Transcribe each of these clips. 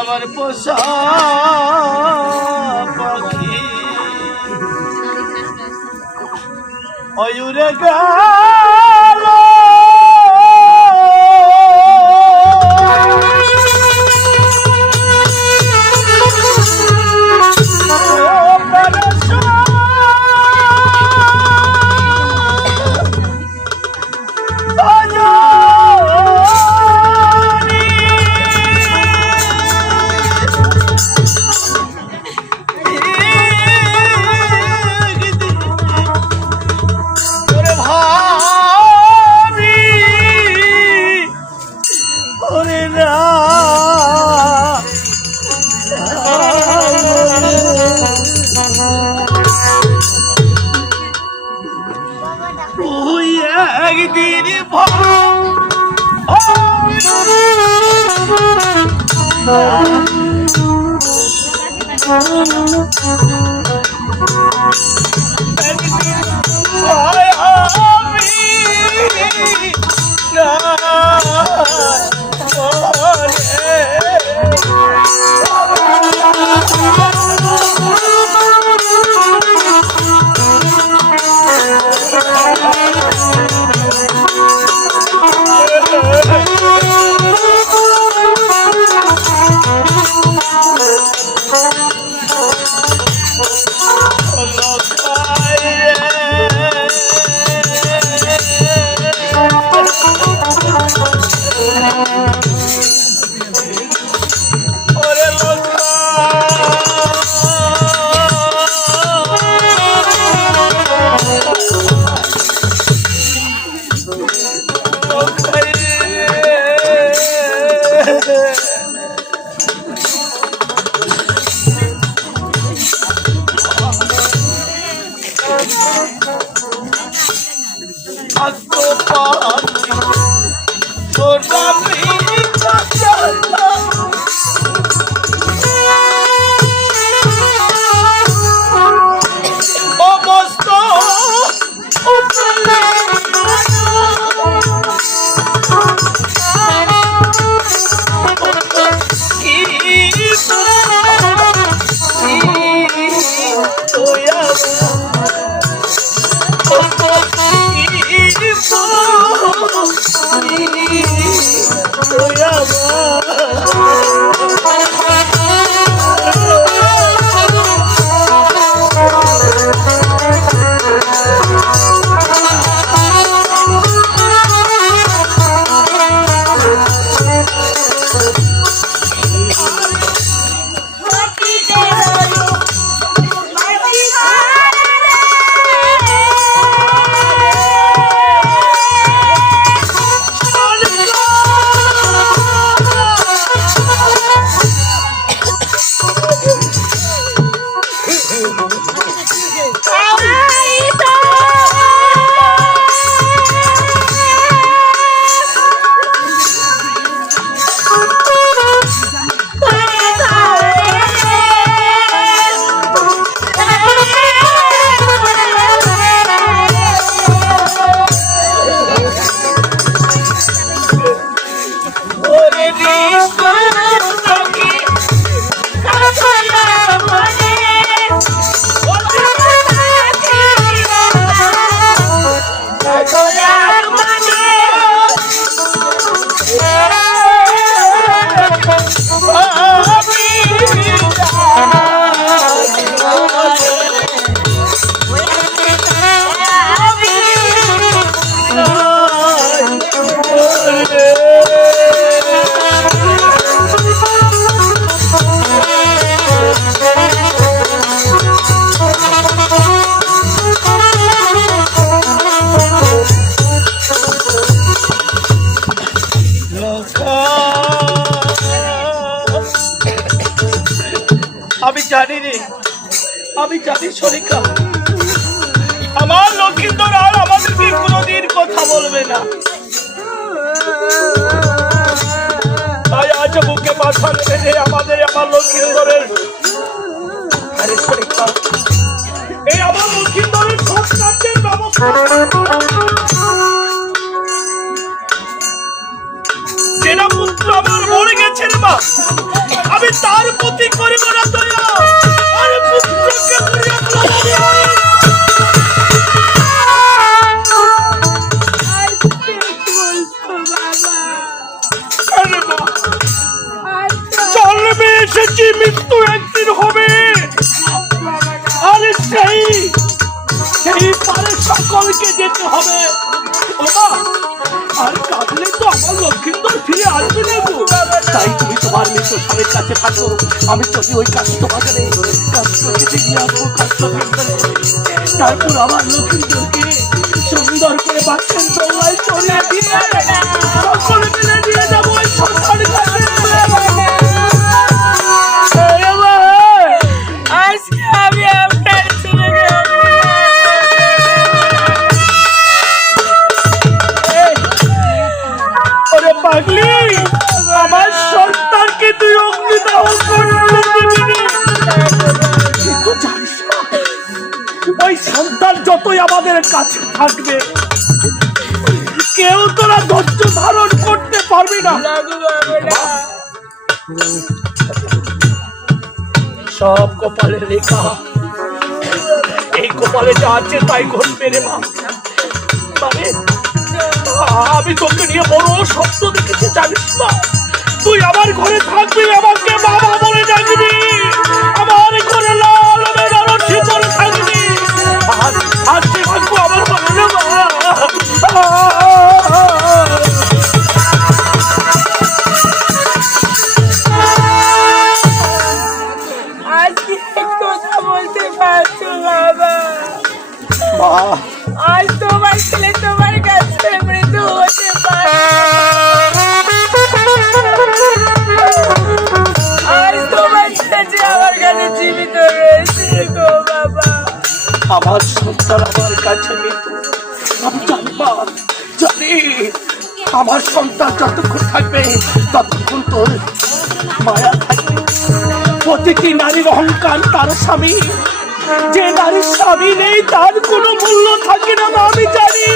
আমার পোষা পাখি অয়ুরে গেল আমি জানি শরিকা আমার লক্ষ্মীন্দর আর আমাদেরকে কোনোদিন কথা বলবে না, তাই আজ বুকে মাথা রেখে আমার লক্ষ্মীন্দরের আরে শরিকা এই আমার লক্ষ্মীন্দরের সব কাজের ব্যবস্থা যেটা পুত্র আমার মরে গেছে রে মা, আমি তার প্রতি করিব না দয়া। আরে পুত্রকে করিয়া জন্মে এসেছি, মৃত্যু একদিন হবে। আরে সেই পারে সকলকে যেতে হবে। ওমা, আর কাঁদলে তো আমার লক্ষ্মীন্দর ফিরে আসবে না গো। তাই তুমি তোমার মৃত্যু স্বামীর কাছে থাকো, আমি যদি ওই কাস্ত বাজারে কাস্টকে নিয়ে আসবো, কাস্ট কেন্দ্রে। তারপর আমার লক্ষ্মীন্দরকে সুন্দর করে বাচ্চার দোলায় চড়িয়ে দিয়ে সকলে মিলে নিয়ে যাবো ওই শ্মশান ঘাটে। আজকে আমি আপনার ছেলেকে ওরে পাগলি, আমার সন্তানকে তুই অগ্নিদাহ করতে দিবি। কিন্তু জানিস না, ওই সন্তান যতই আমাদের কাছে থাকবে, কেউ তোরা ধৈর্য ধারণ করতে পারবি না। সব কপালের লেখা, এই কপালে যা আছে তাই ঘটবে রে মা। মানে আমি তোকে নিয়ে বড় স্বপ্ন দেখেছি জানিস না। তুই আমার ঘরে থাকবি, আমাকে বাবা বলে ডাকবি, আমার ঘরে লাল বেনারসি পরে থাকবি। আজ সে ভাগ্য আমার বলে না মা। আজকে কথা বলতে পারছো বাবা? আজ তোমার ছেলে তোমার কাছে মৃত্যু হতে পারে। আজ তোমার ছেলে আমার কাছে জীবিত রয়েছে গো বাবা। আমার সন্তান আমার কাছে মৃত্যু, আমি জানি আমার সন্তান যতক্ষণ থাকবে ততক্ষণ তোর মায়া থাকবে। প্রতিটি নারীর অহংকার তার স্বামী, যে নারীর স্বামী নেই তার কোনো মূল্য থাকে না মা, আমি জানি।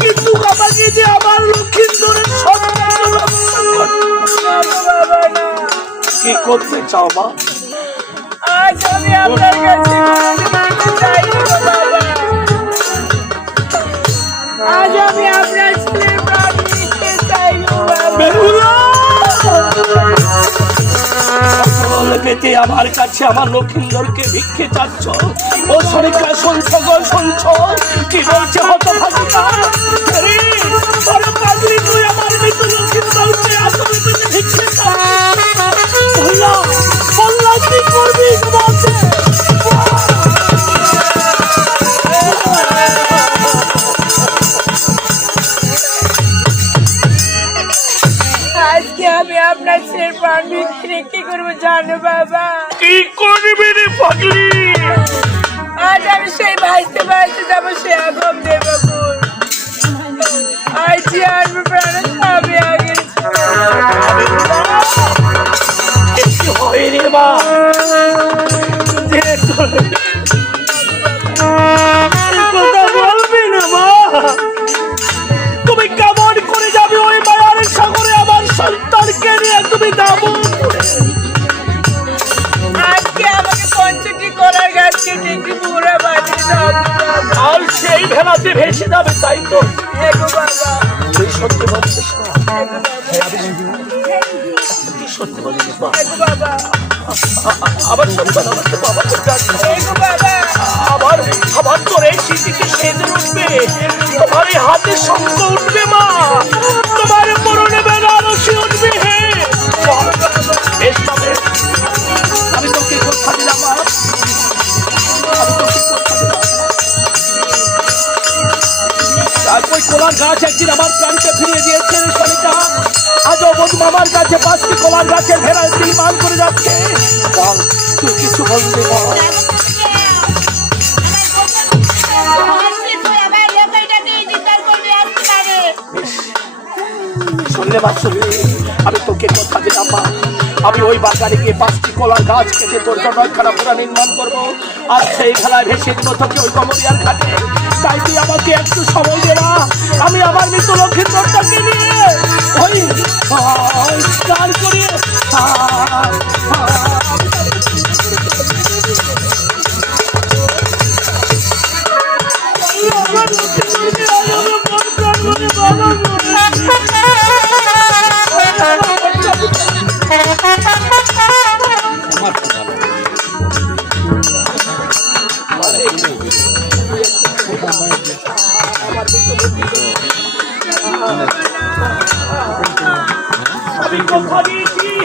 কিন্তু আমাকে যে আমার লক্ষ্মীন্দরের সন্তান কি করতে চাও মা? আজ আমি আপনার কাছে চাই গো বাবা। আজ আমি আপনার ছেলের প্রাণ নিতে চাই গো বাবা। পেতে আমার কাছে আমার লক্ষ্মীন্দরকে ভিক্ষে চাচ্ছ। ও শরীরটা শুনছ গো, শুনছ কি বলছে হতভাগিতা? তুই আমার মৃত্যু লক্ষ্মীন্দরকে আসলে পেতে ভিক্ষে বললা কি করবি? বলছে আজকে আমি আপনার ছেলের প্রাণ ভিক্ষে কি করবো জানো বাবা? কি করবি রে পাগলি? আজ আমি সেই ভাইতে যাবো সে আগম দেবপুর। আজ যে আনবো প্রাণ আমি আগে একটু হয় রে মা, কথা বলবি না মা। তুমি কেমন করে যাবে ওই মায়ার সাগরে আমার সন্তানকে নিয়ে? তুমি যাবো আজকে আমাকে পঞ্চটি কলার গাছ কেটে একটি পুরা বানিয়ে দাও আর সেই ভেলাতে ভেসে যাবে, তাই তো? গো বাবা। তুই সত্যি বলছিস না? সত্যি বলছিস মা? গো বাবা। আমার সন্তান আমাকে বাবা করে ডাকছে। গো বাবা। আবার তোর এই স্মৃতিকে সেজে উঠবে, তোমার এই হাতের শঙ্খ উঠবে মা, তোমার পরনে বেনারসি উঠবে। হে বেশ তবে আমি তোকে কথা দিলাম মা, আমি তোকে কথা দিলাম। ওই কলার গাছ একদিন আমার প্রাণীকে ফিরিয়ে দিয়েছে রে শনিকা। আজ অবধ মামার কাছে 5টি কলার গাছের ভেড়ার দিল মান করে যাচ্ছে। বল তুই কিছু বলবি বল। শুনলে বা শুনলে, আমি তোকে কথা দিলাম মা, আমি ওই বাগানে গিয়ে 5টি কলার গাছ কেটে তোর জন্য একখানা পুরা নির্মাণ করবো, আর সেই খেলায় ভেসে দিব তোকে ওই কমরিয়ার ঘাটে। তাই তুই আমাকে একটু সময় দে না, আমি আমার মৃত লক্ষ্মীন্দরটাকে নিয়ে ওই স্নান করিয়ে লাগিয়েছি